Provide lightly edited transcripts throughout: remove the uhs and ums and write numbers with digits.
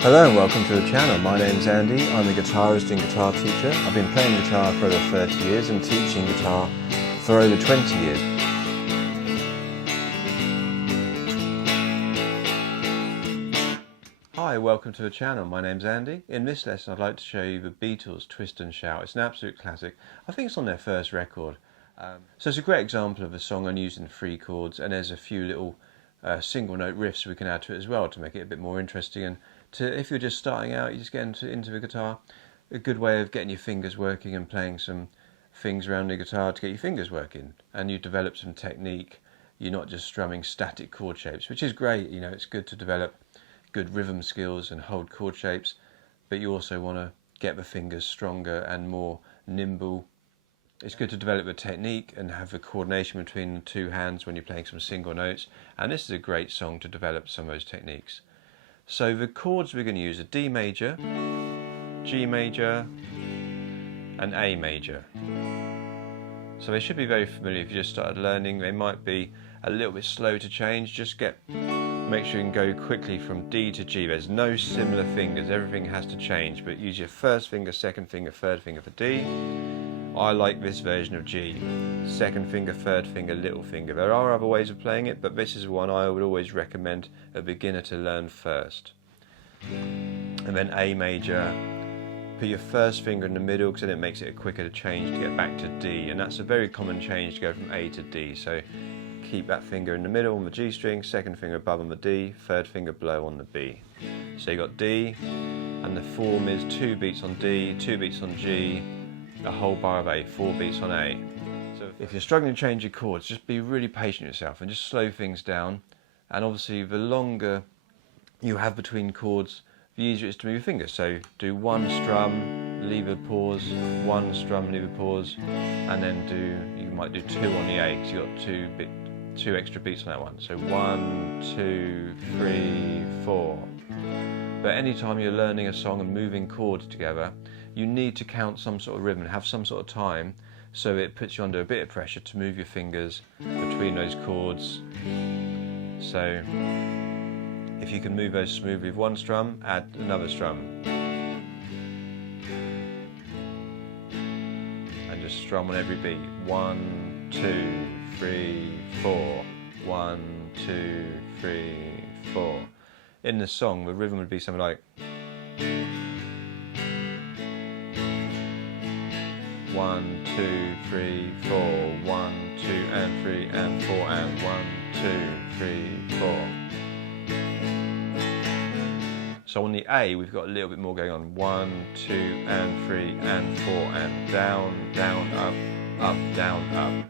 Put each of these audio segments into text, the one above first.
Hello and welcome to the channel. My name's Andy. I'm a guitarist and guitar teacher. I've been playing guitar for over 30 years and teaching guitar for over 20 years. Hi, welcome to the channel. My name's Andy. In this lesson I'd like to show you the Beatles' Twist and Shout. It's an absolute classic. I think it's on their first record. So it's a great example of a song on using 3 chords, and there's a few little single note riffs we can add to it as well to make it a bit more interesting. And if you're just starting out, you just get into the guitar, a good way of getting your fingers working and playing some things around the guitar to get your fingers working, and you develop some technique. You're not just strumming static chord shapes, which is great. You know, it's good to develop good rhythm skills and hold chord shapes, but you also want to get the fingers stronger and more nimble. It's good to develop a technique and have the coordination between the 2 hands when you're playing some single notes, and this is a great song to develop some of those techniques. So the chords we're going to use are D major, G major and A major. So they should be very familiar if you just started learning. They might be a little bit slow to change. Just make sure you can go quickly from D to G. There's no similar fingers, everything has to change, but use your first finger, second finger, third finger for D. I like this version of G. Second finger, third finger, little finger. There are other ways of playing it, but this is one I would always recommend a beginner to learn first. And then A major, put your first finger in the middle because then it makes it quicker to change to get back to D, and that's a very common change to go from A to D. So keep that finger in the middle on the G string, second finger above on the D, third finger below on the B. So you got D, and the form is 2 beats on D, 2 beats on G, a whole bar of A, 4 beats on A. So if you're struggling to change your chords, just be really patient with yourself and just slow things down. And obviously the longer you have between chords, the easier it is to move your fingers. So do 1 strum, leave a pause, 1 strum, leave a pause, and then you might do 2 on the A because you've got 2 extra beats on that one. So 1, 2, 3, 4. But anytime you're learning a song and moving chords together, you need to count some sort of rhythm and have some sort of time, so it puts you under a bit of pressure to move your fingers between those chords. So if you can move those smoothly with 1 strum, add another strum. And just strum on every beat. 1, 2, 3, 4. 1, 2, 3, 4. In the song, the rhythm would be something like 1, 2, 3, 4, 1, 2 and 3 and 4 and 1, 2, 3, 4. So on the A we've got a little bit more going on. 1, 2 and 3 and 4 and down, down, up, up, down, up.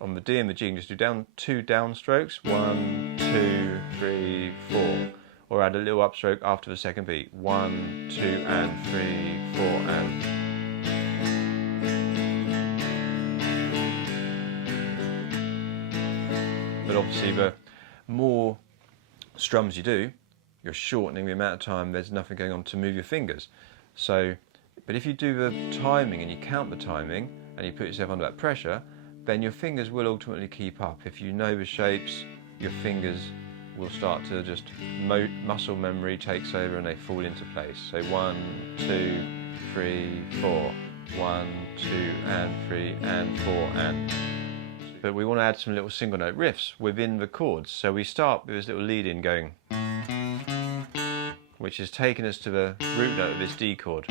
On the D and the G you can just do 2 down strokes. 1, 2, 3, 4. Or add a little upstroke after the second beat. 1, 2 and 3, 4 and. But obviously the more strums you do, you're shortening the amount of time there's nothing going on to move your fingers. So, but if you do the timing and you count the timing and you put yourself under that pressure, then your fingers will ultimately keep up. If you know the shapes, your fingers will start to just, muscle memory takes over and they fall into place. So 1, 2, 3, 4. 1, 2 and 3 and 4 and. But we want to add some little single note riffs within the chords. So we start with this little lead in going, which is taking us to the root note of this D chord.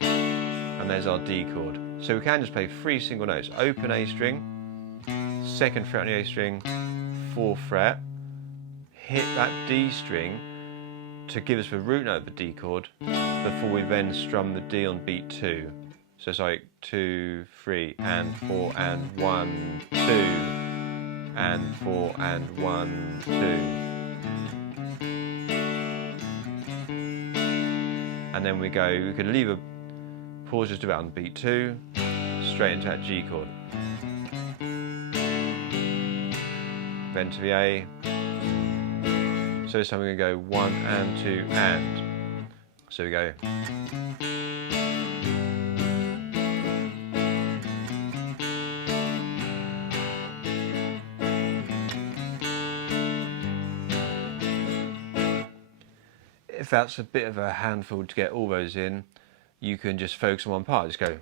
And there's our D chord. So we can just play 3 single notes. Open A string, 2nd fret on the A string, 4th fret, hit that D string to give us the root note of the D chord before we then strum the D on beat 2. So it's like 2, 3 and 4 and 1, 2 and 4 and 1, 2. And then we can leave a pause, just do it on beat 2, straight into that G chord. Then to the A. So this time we're going to go 1 and 2 and. So we go. if that's a bit of a handful to get all those in, you can just focus on one part, just go.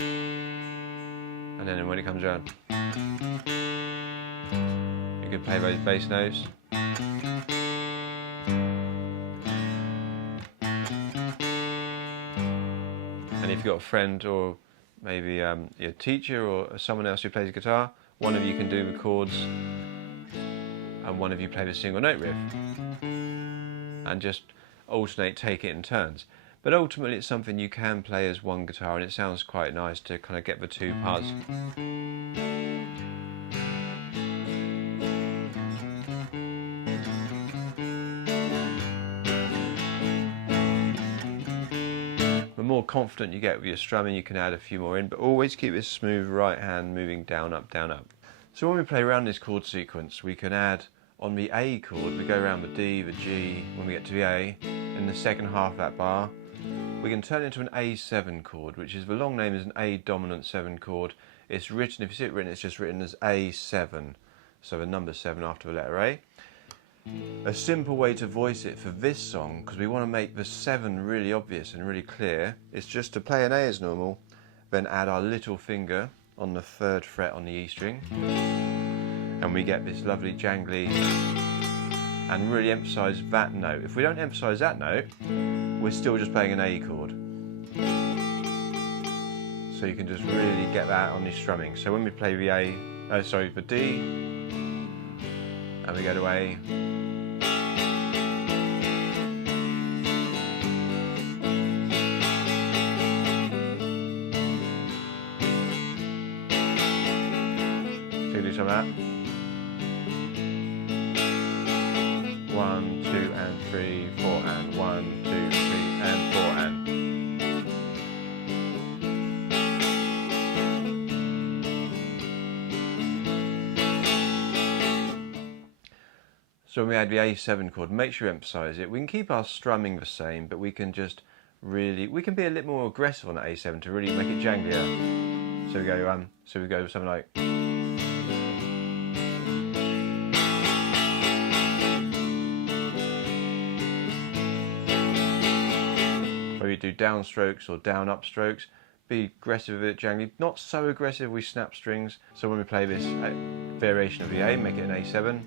And then when it comes around, you can play those bass notes. And if you've got a friend or maybe your teacher or someone else who plays guitar, one of you can do the chords and one of you play the single note riff. And just alternate, take it in turns. But ultimately it's something you can play as one guitar, and it sounds quite nice to kind of get the two parts. The more confident you get with your strumming, you can add a few more in, but always keep this smooth right hand moving down, up, down, up. So when we play around this chord sequence, we can add on the A chord, we go around the D, the G, when we get to the A, in the second half of that bar, we can turn it into an A7 chord, which is, the long name is an A dominant 7 chord. It's written, if you see it written, it's just written as A7, so the number 7 after the letter A. A simple way to voice it for this song, because we want to make the 7 really obvious and really clear, is just to play an A as normal, then add our little finger on the 3rd fret on the E string, and we get this lovely jangly, and really emphasise that note. If we don't emphasise that note, we're still just playing an A chord. So you can just really get that on your strumming. So when we play the the D, and we go to A, so do some of that. 1, 2 and 3, 4 and 1, 2, 3 and 4 and. So when we add the A7 chord, make sure you emphasise it. We can keep our strumming the same, but we can just really, we can be a little more aggressive on the A7 to really make it janglier. So we go something like. Where we do down strokes or down up strokes, be aggressive with it, jangly, not so aggressive we snap strings. So when we play this variation of the A, make it an A7.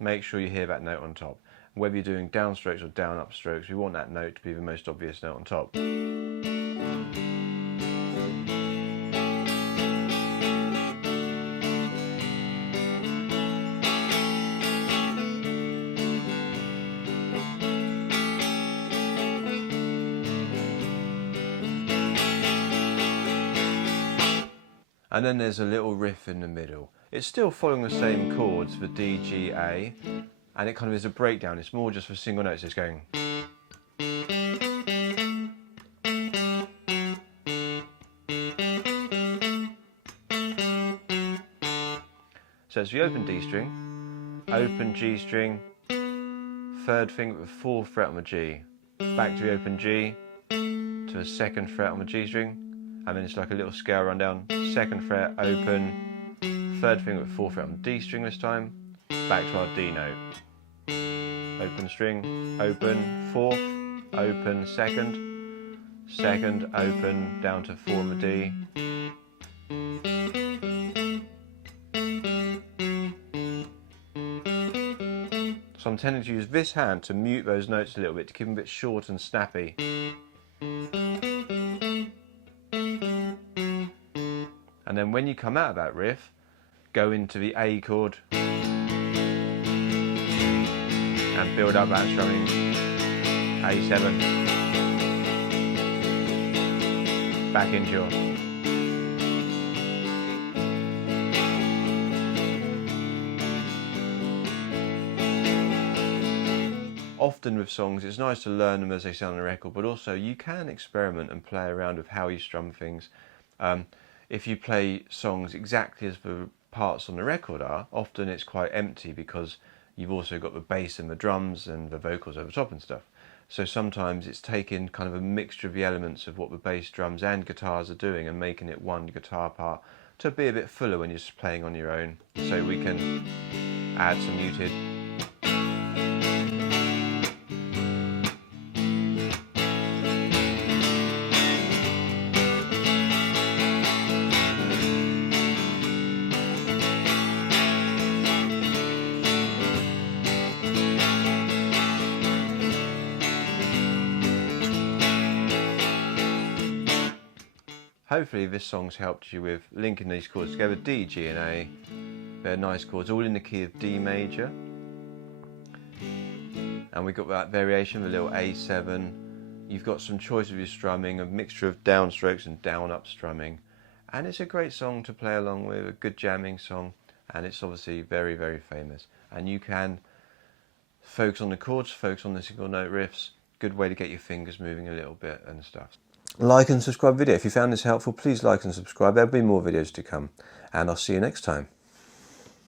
Make sure you hear that note on top. Whether you're doing down strokes or down up strokes, we want that note to be the most obvious note on top. And then there's a little riff in the middle. It's still following the same chords for D, G, A, and it kind of is a breakdown. It's more just for single notes. It's going. So it's the open D string, open G string, 3rd finger with the 4th fret on the G, back to the open G, to the 2nd fret on the G string, and then it's like a little scale run down, 2nd fret, open, 3rd finger with 4th fret on the D string this time, back to our D note. Open string, open, 4th, open, 2nd, 2nd, open, down to 4 on the D. So I'm tending to use this hand to mute those notes a little bit, to keep them a bit short and snappy. And then when you come out of that riff, go into the A chord and build up that strumming. A7. Back into your. Often with songs, it's nice to learn them as they sound on a record, but also you can experiment and play around with how you strum things. If you play songs exactly as the parts on the record are, often it's quite empty because you've also got the bass and the drums and the vocals over top and stuff. So sometimes it's taking kind of a mixture of the elements of what the bass, drums and guitars are doing and making it one guitar part to be a bit fuller when you're just playing on your own. So we can add some muted. Hopefully this song's helped you with linking these chords together, D, G and A. They're nice chords, all in the key of D major. And we've got that variation of a little A7. You've got some choice of your strumming, a mixture of downstrokes and down-up strumming. And it's a great song to play along with, a good jamming song. And it's obviously very, very famous. And you can focus on the chords, focus on the single note riffs. Good way to get your fingers moving a little bit and stuff. Like and subscribe video. If you found this helpful, please like and subscribe. There'll be more videos to come. And I'll see you next time.